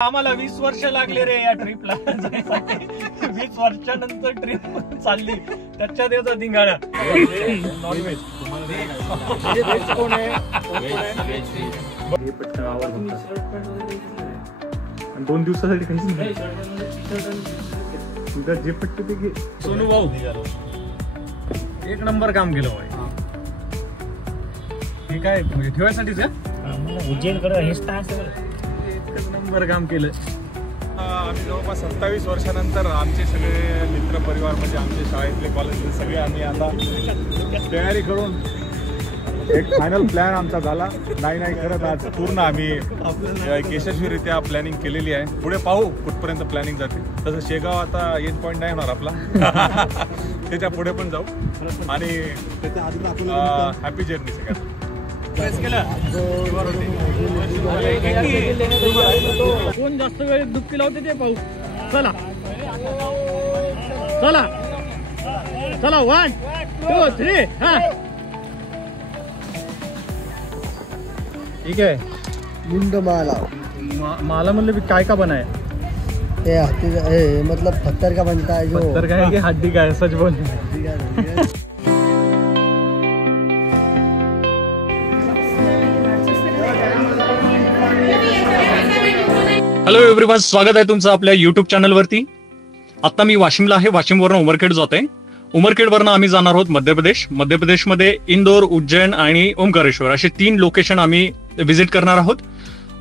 आम्हाला 20 वर्ष लागले रे या ट्रिपला. 20 वर्षानंतर ट्रिप चालली, त्याच्यात याचा धिंगाणा. नॉनव्हेज कोण आहे? 2 दिवसासाठी काहीच नाही. तुझा जे पटत ते घे. सोनू भाऊ एक नंबर काम केलं भाई. हे काय म्हणजे ठेवायसाठीच उज्जैनकडे एकच नंबर काम केलं. आम्ही जवळपास 27 वर्षानंतर आमचे सगळे मित्र परिवार म्हणजे आमचे शाळेतले कॉलेजले सगळे आम्ही आता तयारी करून एक फायनल प्लॅन आमचा झाला. नाही करत आज पूर्ण आम्ही यशस्वीरित्या प्लॅनिंग केलेली आहे. पुढे पाहू कुठपर्यंत प्लॅनिंग जाते. तसं शेगाव आता एंड पॉईंट नाही होणार आपला. त्याच्या पुढे पण जाऊ आणि हॅपी जर्नी सगळ्यांना. कोण जास्त वेळ डुबकी लावते ते पाहू. चला चला चला 1 2 3. ठीक आहे. मुंडमाला माला मतलब काय का बना है? मतलब पत्थर का बनता है जो. पत्थर का है कि हड्डी का है? सच बोल. हॅलो एव्हरीवन, स्वागत आहे तुमचं आपल्या युट्यूब चॅनलवरती. आता मी वाशिमला आहे. वाशिमवरून उमरखेड जातोय. उमरखेडवरनं आम्ही जाणार आहोत मध्यप्रदेश. मध्यप्रदेशमध्ये इंदोर, उज्जैन आणि ओमकारेश्वर असे 3 लोकेशन आम्ही व्हिजिट करणार आहोत.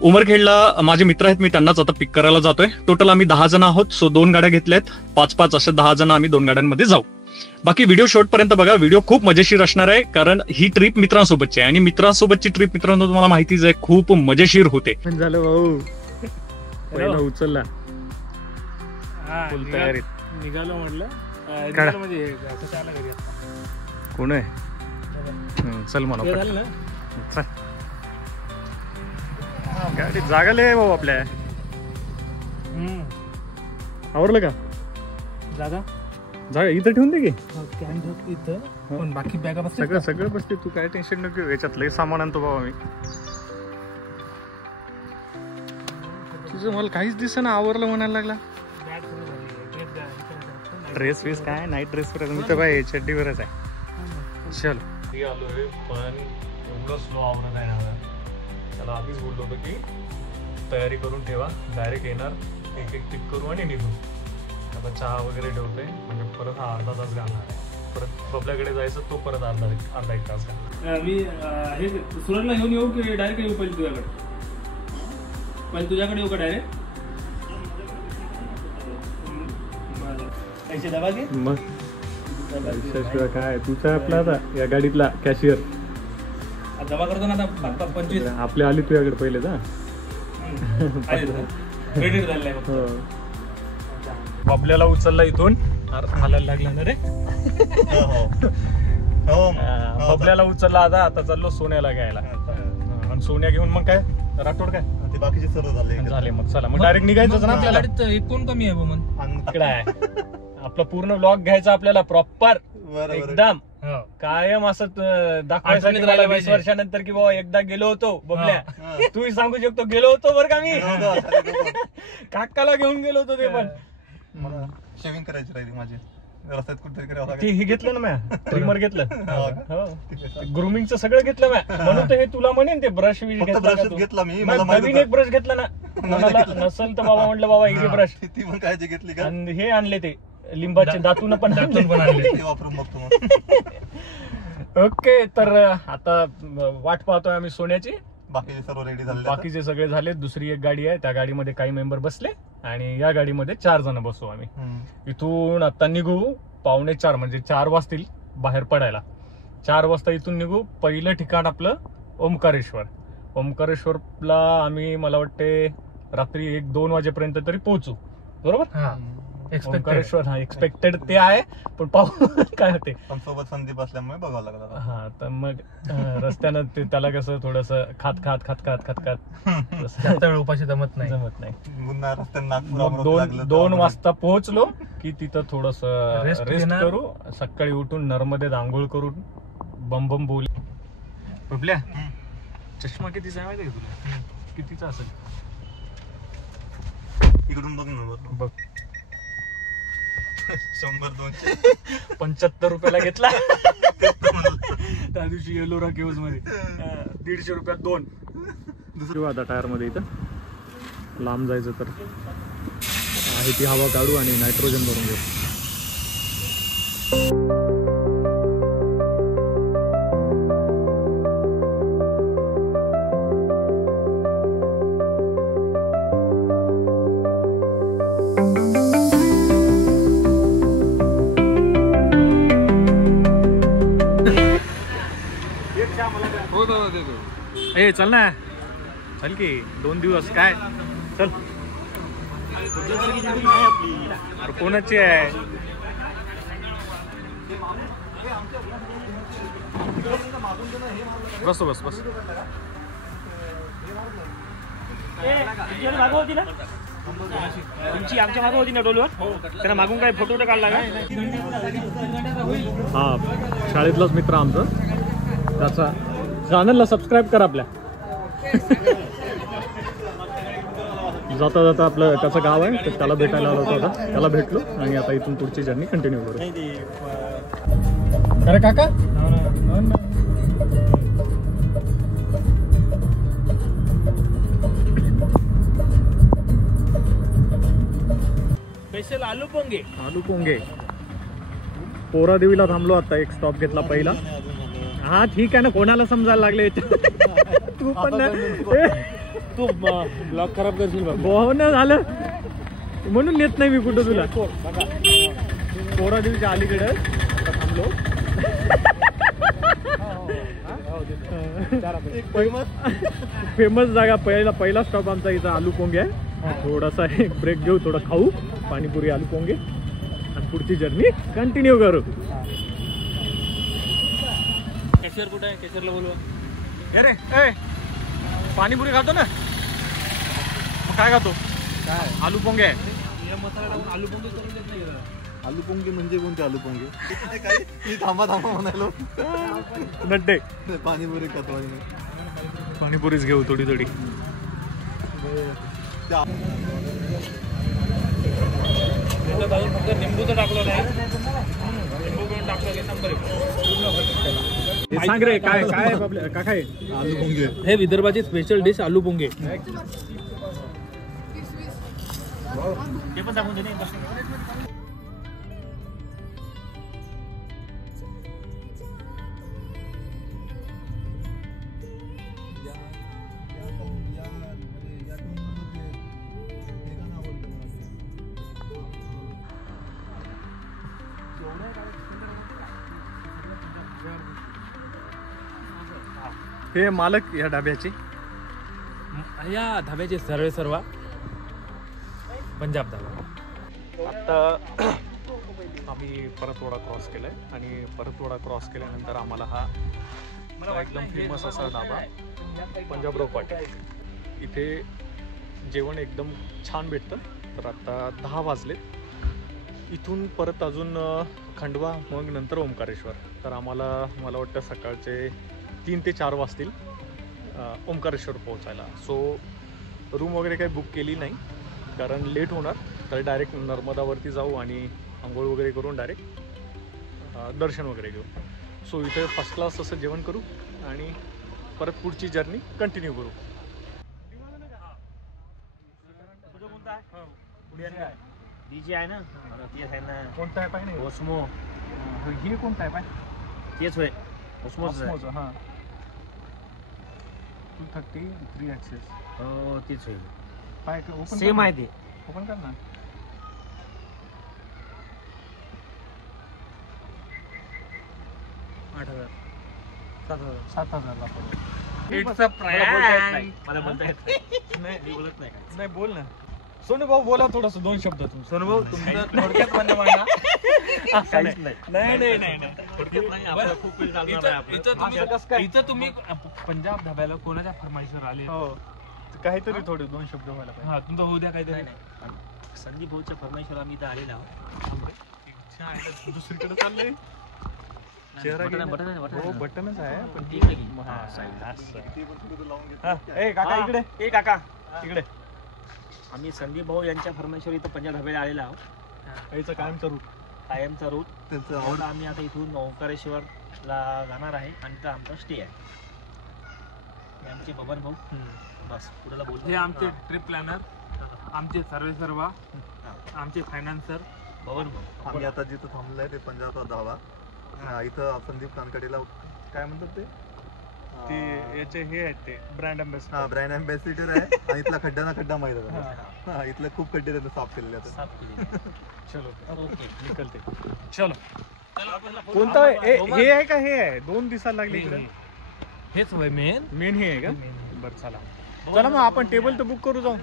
उमरखेडला माझे मित्र आहेत, मी त्यांनाच आता पिक करायला जातोय. टोटल आम्ही 10 जण आहोत. सो 2 गाड्या घेतल्यात. 5-5 असे 10 जण आम्ही 2 गाड्यांमध्ये जाऊ. बाकी व्हिडिओ शेवटपर्यंत बघा. व्हिडिओ खूप मजेशीर असणार आहे, कारण ही ट्रिप मित्रांसोबतची आहे आणि मित्रांसोबतची ट्रिप मित्रांनो तुम्हाला माहितीच आहे खूप मजेशीर होते. झालं भाऊ, पहिला उचलला. फुल तयारीत निघालो म्हटलं. कोण आहे? चल म्हणा चल. गाडी जागाले भाऊ आपल्या. आवडलं का? जागा इथं ठेवून दे की. पण बाकी बॅगा सगळं बसते. तू काय टेन्शन नको. याच्यात लय सामान आणतो बाबा मी. तुझं मला काहीच दिसेना. आवरलं म्हणायला लागला. ड्रेस वेस काय नाईट ड्रेस वर मी तर बाई चड्डीवरच आहे. चल आलोय, पण एवढं स्लो आवडत आहे ना. त्याला आधीच बोललो होतो की तयारी करून ठेवा, डायरेक्ट येणार, एक टिक करू आणि निघू. आता चहा वगैरे ठेवतोय, म्हणजे परत हा अर्धा तास घालणार आहे. परत बबल्याकडे जायचं, तो परत अर्धा एक तास घालणार. मी हे सुरतला घेऊन येऊ की डायरेक्ट येऊ? पहिले तुझ्याकडे येऊ का डायरेक्ट? पैसे दबा घे मग. काय तुझा आपला आता या गाडीतला कॅशियर दबा करतो ना. आता 25 आपले आली तुझ्याकडे पहिले जा. क्रेडिट झालेलं आहे. बबल्याला उचलला इथून. हालायला लागला ना रे. बबल्याला उचलला. आता चाललो सोन्याला घ्यायला. आणि सोन्या घेऊन मग काय राठोड काय ते बाकीचे सर्व झाले. मग चला मग डायरेक्ट निघायचंच ना आपल्याला. कोण कमी आहे मग? इकडे आहे आपला पूर्ण ब्लॉग घ्यायचा आपल्याला प्रॉपर एकदम कायम असं दाखवायसाठी. 20 वर्षानंतर की बाबा एकदा गेलो होतो बबल्या. तूही सांगू शकतो गेलो होतो बरं का मी. काकाला घेऊन गेलो होतो. ते पण शेविंग करायची राहिली माझी रस्त्यात कुठेतरी. हे घेतलं ना मॅ. ट्रिमर घेतलं. ग्रुमिंगचं सगळं घेतलं मॅ. म्हणून हे तुला म्हणेन ते ब्रश घेतला मी. नवीन एक ब्रश घेतला ना. नसल तर बाबा म्हटलं बाबा इथे ब्रश. ती पण काळजी घेतली का? आणि हे आणले ते लिंबाचे दातून पण आणले. वापरून बघतो. ओके, तर आता वाट पाहतोय आम्ही सोन्याची. बाकीचे सर्व रेडी झाले. बाकीचे सगळे झाले. दुसरी एक गाडी आहे, त्या गाडीमध्ये काही मेंबर बसले आणि या गाडीमध्ये 4 जण बसू आम्ही. इथून आता निघू 3:45 म्हणजे 4 वाजतील बाहेर पडायला. 4 वाजता इथून निघू. पहिलं ठिकाण आपलं ओमकारेश्वर. ओमकारेश्वरला आम्ही मला वाटते रात्री 1-2 वाजेपर्यंत तरी पोहोचू. बरोबर. ओमकारेश्वर एक्सपेक्टेड ते आहे, पण पाहू काय होते. सोबत संदीप असल्यामुळे बघावं लागलं. हा, तर मग रस्त्यानं ते त्याला कसं थोडस खात उपाशी जमत नाही. मग 2 वाजता पोहोचलो की तिथं थोडस रेस्ट करू. सकाळी उठून नर्मदेत आंघोळ करून बम बम बोल. चष्मा कितीचा आहे माहिती आहे तुला? कितीचा असेल? इकडून बघ ना बरं. बघ 100-200 75 रुपयाला घेतला त्या दिवशी एलोरा केव्ज मध्ये 150 रुपयात 2. दुसरी आता टायर मध्ये इथं लांब जायचं तर आहे ती हवा काढू आणि नायट्रोजन भरून घेऊ. ए चल ना, चल की 2 दिवस काय चल. अरे कोणाची आहे? बस बस बस. मागं होती ना तुमची, आमच्या मागं होती ना डोलवर. त्यांना मागून काय फोटो काढला का? हा शाळेतलाच मित्र आमचं, त्याचा चॅनलला सबस्क्राईब करा आपल्या. जाता जाता आपलं त्याचं गाव आहे तर त्याला भेटायला आलो होतो. आता त्याला भेटलो आणि आता इथून पुढची जर्नी कंटिन्यू करू. अरे काका स्पेशल आलू पोंगे. आलू पोंगे. पोरादेवीला थांबलो आता, एक स्टॉप घेतला पहिला. हा ठीक आहे ना, कोणाला समजायला लागले तू पण ना, तू ब्लॉग खराब करशील भाऊ ना झालं म्हणून नेत नाही मी कुठं तुला. पोरादेवीच्या अलीकडे थांबलो. फेमस जागा, पहिला स्टॉप आमचा इथं आलू पोंगे आहे. थोडासा एक ब्रेक घेऊ, थोडं खाऊ पाणीपुरी आलू पोंगे आणि पुढची जर्नी कंटिन्यू करू. कॅशियर कुठे आहे? कॅशियरला बोलवा. अरे ए पाणीपुरी खातो ना, मग काय खातो? काय आलू पोंगे आहे. मसाला टाकून आलू पोंगे करून देत नाही का? आलू पोंगे म्हणजे कोणते आलू पोंगे? काय मी थांबा म्हणालो. नड्डे पाणीपुरी खातो. पाणीपुरीच घेऊ थोडी थोडी. फक्त निंबूचं टाकलं नाही, निंबू करून टाकलं की नंबर हे सांग रे काय काय का काय? आलू पोंगे हे विदर्भाची स्पेशल डिश आलू पोंगे. ते पण टाकून दे. हे मालक या ढाब्याचे, या धाब्याचे सरळ सर्वा पंजाब धाबा. आता आम्ही परतवाडा क्रॉस केलाय आणि परतवाडा क्रॉस केल्यानंतर आम्हाला हा एकदम फेमस असा ढाबा पंजाबराव पाटील. इथे जेवण एकदम छान भेटतं. तर आता 10 वाजलेत. इथून परत अजून खंडवा, मग नंतर ओंकारेश्वर. तर मला वाटतं सकाळचे 3 ते 4 वाजतील ओंकारेश्वर पोहोचायला. सो रूम वगैरे काही बुक केली नाही कारण लेट होणार. तर डायरेक्ट नर्मदावरती जाऊ आणि आंघोळ वगैरे करून डायरेक्ट दर्शन वगैरे घेऊ. सो इथे फर्स्ट क्लास असं जेवण करू आणि परत पुढची जर्नी कंटिन्यू करू. डीजे आहे ना, ते आहे ना. कोणता आहे पाहिजे? ओस्मो. हे कोणता आहे पाहिजे? तेच होय, ओस्मोच. हां 233 ॲक्सेस. हो तेच होईल. पाय ओपन सेम आहे ते. ओपन कर ना. 8,000 7,000 ला पडेल. It's a prank. मला बोलता येत नाही मी बोलत नाही. नाही बोल ना सोनू भाऊ, बोला थोडस 2 शब्द. सोनू भाऊ तुमचं थोडक्यात म्हणणं काहीच नाही. नाही थोडक्यात नाही. आपल्याला खूप वेळ चालणार आहे आपलं. इथं तुम्ही पंजाब धाब्याला कोणाच्या फरमाईशवर आले? हो काहीतरी थोडे 2 शब्द व्हायला पाहिजे. हा तुमचं होऊ द्या काहीतरी. संदीप भाऊच्या फरमाईशवर आम्ही इथं आलेलो आहोत. दुसरीकडे चाललंय. चेहरा बटन घेणं. आहे, बटन आहे. हो बटनच आहे पण ठीक आहे की? हा, हा, असं. हा, ए काका इकडे. ए काका इकडे आम्ही संदीप भाऊ यांच्या फरमाईशवर इथं पंजाब धाब्याला आलेला आहोत. याचं कायमचं रूट. कायमचा रूट. त्यांचं आवड आम्ही आता इथून ओंकारेश्वरला जाणार आहे आणि तर आमचा स्टे आहे. हे आमचे बबन भाऊ. बस पुढेला बोल. हे आमचे ट्रिप प्लॅनर, आमचे सर्वेसर्वा, आमचे फायनान्सर बबन भाऊ. आम्ही आता जिथं थांबलोय ते पंजाबचा धाबा. इथं संदीप कानकडेला काय म्हणतात ते ते याचे हे आहेत ते ब्रँड अँबॅसिडर. ब्रँड अँबॅसिडर आहे आणि इथला खड्डा खड्डा माहित आहे. हा इथले खूप खड्डे त्यांना साफ केलेले आहेत. साफ केली. चलो ओके. निकलते. चलो. कोणतं हे आहे का हे आहे? 2 दिवसाला लागले इकडे. हेच वय मेन. मेन हे आहे का? बरं चला. चला मग आपण टेबल तर बुक करू जाऊ.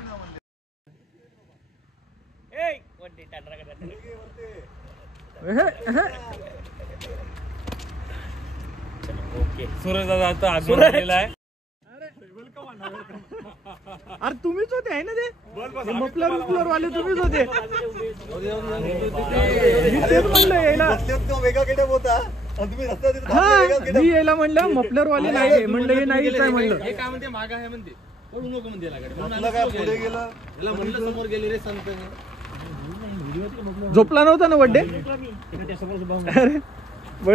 ओके. सूरज दादा आता आगमन झालेला आहे. अरे तुम्हीच होते आहे ना ते मफलर वाले तुम्हीच होते. मी तेच म्हणलं यायला. वेगळा गेटअप होता आणि तुम्ही रस्त्यावर हा मी यायला म्हणलं मफलर वाले नाही म्हणलं हे नाहीच आहे म्हणलं. काय म्हणते मागा आहे म्हणते पळू नको म्हणते काय पुढे गेलं म्हणलं समोर गेले रे संत. झोपला नव्हता ना बड्डे. तू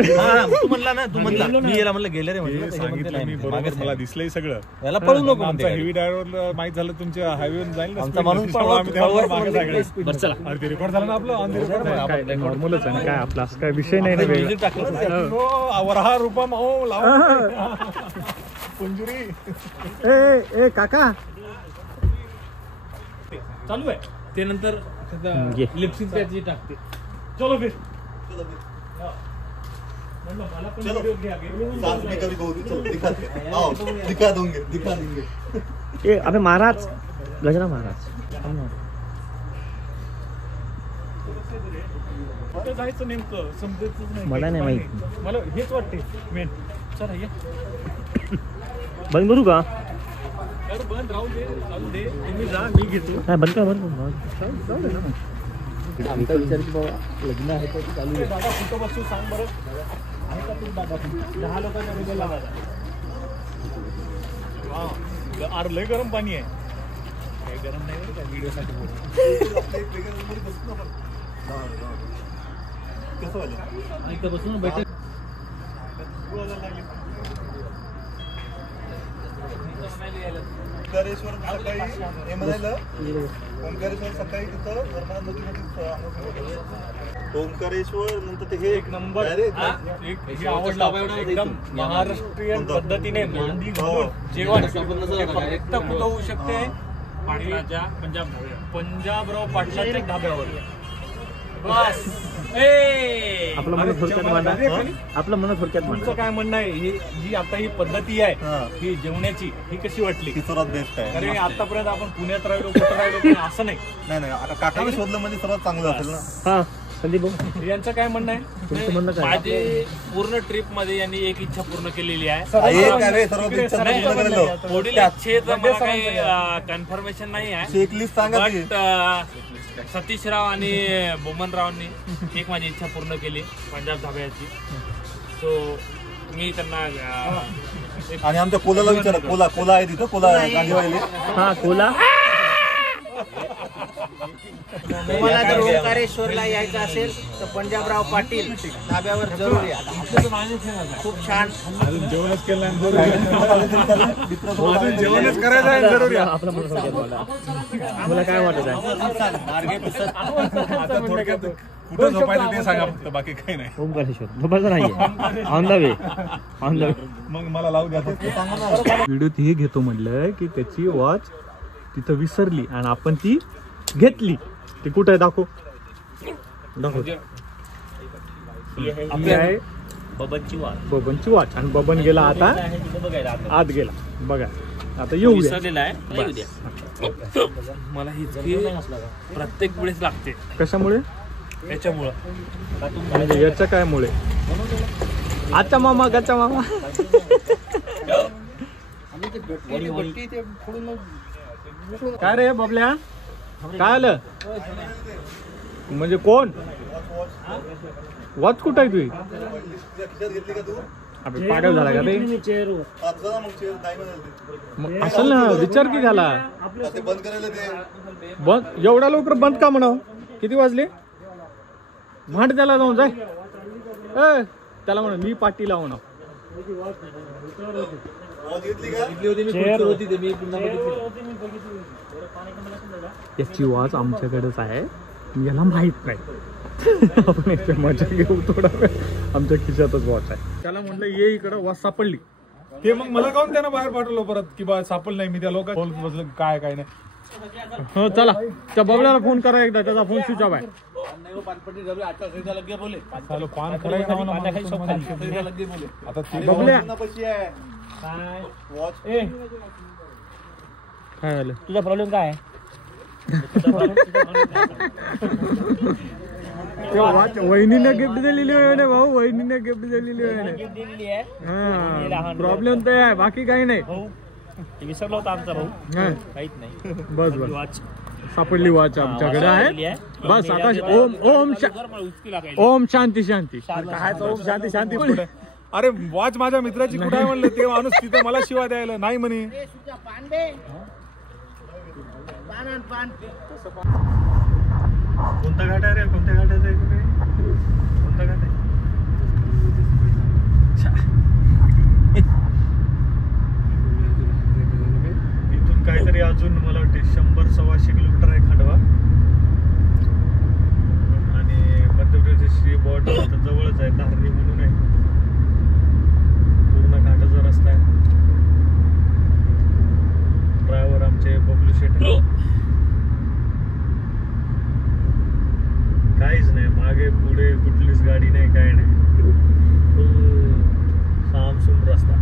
म्हणला ना, तू म्हणला मी याला म्हणलं गेले रे हे सांगितलं मी बरोबर, मला दिसलंय सगळं. याला पळू नको आमचा हेवी ड्रायव्हर माहित झालं तुमच्या हायवेवर जाईल ना आमचा speed. माणूस त्याच्यामुळे आम्ही तेव्हा मागे लागले. बरं चला. अरे ते रेकॉर्ड झालं ना आपलं ऑन द रेकॉर्ड. काय नॉर्मलच आहे ना, काय आपला असं काय विषय नाही ना वेगळा. म्युझिक टाकलं. वरहा रूपम हो लाव पुंजुरी. ए काका चालू आहे ते नंतर लिपसिंग त्याची टाकते. चलो फिर. सास भी कभी बहू भी. चलो दिखाते हैं. आओ दिखा देंगे. ए अबे महाराज गजरा महाराज कुठं जायचं नेमकं समजतच नाही. मला नाही माहित. मला हेच वाटते मेन. चला ये. बंद करू का? तर बंद राहू दे, चालू दे. तुम्ही जा, मी घेतो. नाही बंद कर. जाऊ दे ना मग. आमचा विचार की बाबा लग्न आहे तर चालू आहे. दादा कुठं बसू सांग बरं. आहे का तू दादा? 10 लोकांना वेगळं लावायचा. अरे लय गरम पाणी आहे. काय गरम नाही बरं का व्हिडिओसाठी बोल. कसं वाटलं? इथं बसून बैठक. ओंकारेश्वर सकाळी हे म्हणायला ओंकारेश्वर सकाळी तिथं नर्मदा नदीमध्ये ओंकारेश्वर नंतर ते हे एक नंबर. अरे एक हे आवडलं एकदम महाराष्ट्रीयन पद्धतीने मांडी घालून जेवण हे फक्त कुठं होऊ शकते? पाटलाच्या पंजाब धाब्यावर. पंजाबराव पाटलाच्या ढाब्यावर. बस. आपलं मन थोडक्यात मांडा. आपलं मन थोडक्यात तुमचं मांडा. काय म्हणणं आहे? ही आता ही पद्धती आहे हा. ही जेवण्याची, ही कशी वाटली? ही सर्वात बेस्ट आहे. अरे आतापर्यंत आपण पुण्यात राहिलो कुठं राहिलो पण असं नाही. नाही आता काकाने शोधलं म्हणजे सर्वात चांगलं असेल ना. हा संदीप भाऊ यांचं काय म्हणणं आहे? तुमचं म्हणणं काय? माझी पूर्ण ट्रिप मध्ये यांनी एक इच्छा पूर्ण केलेली आहे. सर्वात इकडे इच्छा सरांचं पूर्ण म्हणणं केलं. आहे आता. पुढील इच्छेचं मला काही कन्फर्मेशन नाही आहे. चेकलिस्ट सांगा ती. बट सतीशराव आणि बोमनरावांनी एक माझी इच्छा पूर्ण केली पंजाब धाब्याची. सो मी त्यांना आणि आमच्या कोलाला विचारा. कोला आहे तिथं. कोला गांधीवाडी. हा कोला. तुम्हाला जर ओंकारेश्वरला यायचं असेल तर पंजाबराव पाटील धाब्यावर जरूर या. खूप छान. जेवणच केलं अजून जेवणच करायचं आहे जरूर या. आपलं मन थोडक्यात मांडा. मला काय वाटत आहे? आता थोडक्यात कुठं झोपायचं ते सांगा फक्त, बाकी काही नाही. ओंकारेश्वर झोपायचं नाहीये. On the way. On the way. मग मला लावू द्या फक्त. व्हिडिओत हे घेतो म्हणलं की त्याची वॉच तिथं विसरली आणि आपण ती घेतली. ती कुठं आहे दाखव. आपली आहे बबनची वाट. बबनची वॉच आणि बबन गेला आता बघायला आत गेला. बघा आता येऊ द्या. विसरलेला आहे. येऊ द्या. मला ही प्रत्येक वेळेस लागते. कशामुळे? याच्यामुळं म्हणजे याच्या काय मुळे? आजचा मामा गच्चा मामा. काय रे बबल्या काय आलं? म्हणजे कोण? वॉच कुठं आहे तुझी? अबे पागल झाला का ते? आमचा ना मग चेअर नाही म्हणाल ते. मग असेल ना, विचार की झाला ते बंद करायला ते बंद. एवढा लवकर बंद का म्हणाव? किती वाजले? भांड त्याला जाऊन जाय. त्याला म्हणा मी पाठी लावू ना. वॉच घेतली का? याची वॉच आमच्याकडेच आहे, याला माहित नाही. आपण याची मजा घेऊ थोडा वेळ. आमच्या खिशातच वॉच आहे. त्याला म्हणलं ये इकडं, वॉच सापडली. ते मग मला काऊन त्यानं बाहेर पाठवलं परत की बा सापडलं नाही. मी त्या लोकांना बसलं काय काय नाही. हो चला, त्या बबल्याला फोन करा एकदा, त्याचा फोन स्विच ऑफ आहे. चालू पान खराय नाव ना आता ते बबल्या पैसे आहे वॉच काय झालं? तुझा प्रॉब्लेम काय आहे? ते वॉच वहिनीने गिफ्ट दिलेली आहे भाऊ, वहिनीने गिफ्ट दिलेली आहे. दिलेली आहे. हा प्रॉब्लेम ते आहे, बाकी काही नाही. भाऊ ते विसरला होता आमचा भाऊ, हा, काहीच नाही. बस बस वॉच सापडली, वॉच आमच्याकडे आहे. बस आकाश, ओम शांती शांती. काय ओम शांती शांती कुठे? अरे वॉच माझ्या मित्राची कुठे आहे म्हणलं. ते माणूस तिथं मला शिवा द्यायला नाही म्हणे. कोणता घाट आहे रे? कोणत्या घाटाचा आहे? कोणता घाट आहे? इथून काहीतरी अजून मला वाटते 100-125 किलोमीटर आहे खांडवा. आणि मध्य प्रदेशची बॉर्डर आता जवळच आहे, धारणी म्हणून आहे. पूर्ण घाटाचा रस्ता आहे. ड्रायव्हर आमचे बबलू शेट आहे. काहीच नाही मागे पुढे, कुठलीच गाडी नाही, काय नाही. सामसूम रस्ता.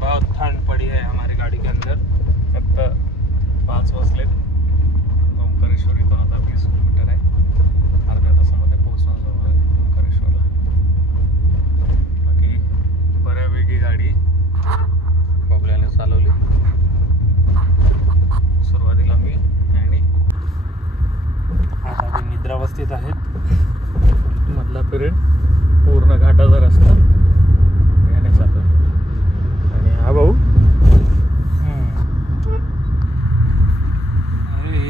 बहुत ठंड पड़ी है हमारी गाड़ी के अंदर. आता 5 वाजले. ओंकारेश्वरीतून आता 20 किलोमीटर आहे. अर्ध्या तासामध्ये पोहोचणार जवळ ओंकारेश्वरला. बाकी बऱ्यापैकी गाडी बबल्याने चालवली. सुरुवातीला मी आणि आता आम्ही निद्रावस्थेत आहेत. मधला पिरियड पूर्ण घाटाचा रस्ता याने चालू. आणि हा भाऊ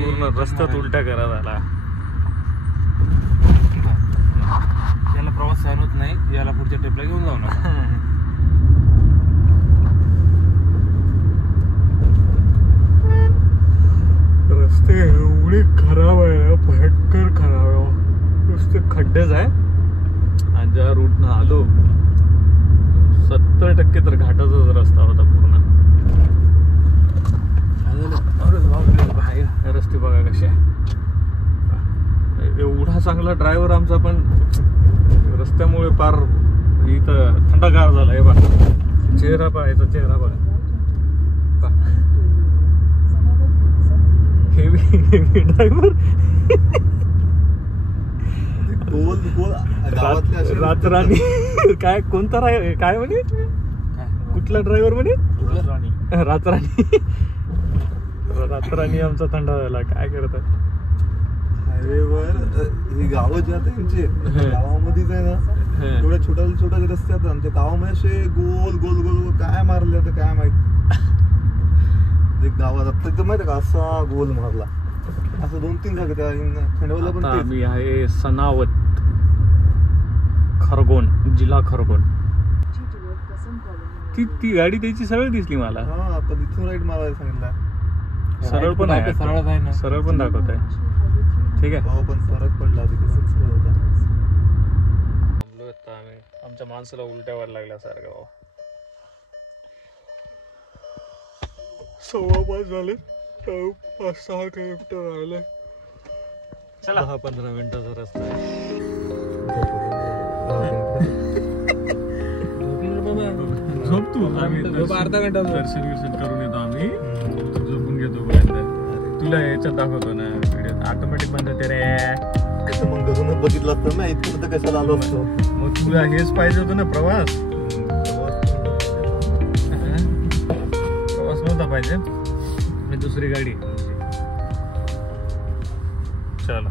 पूर्ण रस्त्यात उलटा करा झाला. याला प्रवास सहन होत नाही, याला पुढच्या ट्रिपला घेऊन जाऊ नका. रस्ते एवढे खराब आहे ना, भयंकर खराब आहे. नुसते खड्डेच आहे. आणि ज्या रूटनं आलो 70% तर घाटाचाच रस्ता होता पूर्ण. बाहेर रस्ते बघा कसे आहे. एवढा चांगला ड्रायव्हर आमचा, पण रस्त्यामुळे पार इथं थंडगार झाला आहे. बघा चेहरा पाहायचा, चेहरा बघा. Heavy driver. गोल गोल गावातले असे रातराणी काय कोणता काय म्हणे? कुठला ड्रायव्हर म्हणे? रातराणी. रातराणी आमचा थंडा झाला. काय करतात हायवेवर ही गावं जी आता यांची गावामध्येच आहे ना, एवढ्या छोट्या छोट्या रस्ते आहेत आणि त्या गावामध्ये असे गोल गोल गोल गोल काय मारले तर काय माहित. एक गावात आता एकदम माहिती का असा गोल मारला, असं 2-3 जागा त्या खंडवाला पण. आता आम्ही आहे सनावत, खरगोन, जिल्हा खरगोन. ती गाडी त्याची सरळ दिसली मला. हा आता इथून राईट मारायला सांगितलं. सरळ पण आहे, सरळच आहे ना. सरळ पण दाखवत आहे. ठीक आहे. हो पण फरक पडला तिकडे होता. आम्ही आमच्या माणसाला उलट्या व्हायला लागल्यासारखं. भाऊ 5:15 झाले. 5-6 किलोमीटर राहिले. 10-15 मिनिटाचा रस्ता आहे. झोप तू. आम्ही अर्धा घंटा दर्शन करून येतो. आम्ही झोपून घेतो. तुला याच्यात दाखवतो ना व्हिडिओ, ऑटोमॅटिक बंद होते रे. कसं मग घरूनच बघितलं असतं ना, इथं तर कशाला आलो असतो. मग तुला हेच पाहिजे होतं ना, प्रवास. प्रवास नव्हता पाहिजे. मी दुसरी गाडी. चला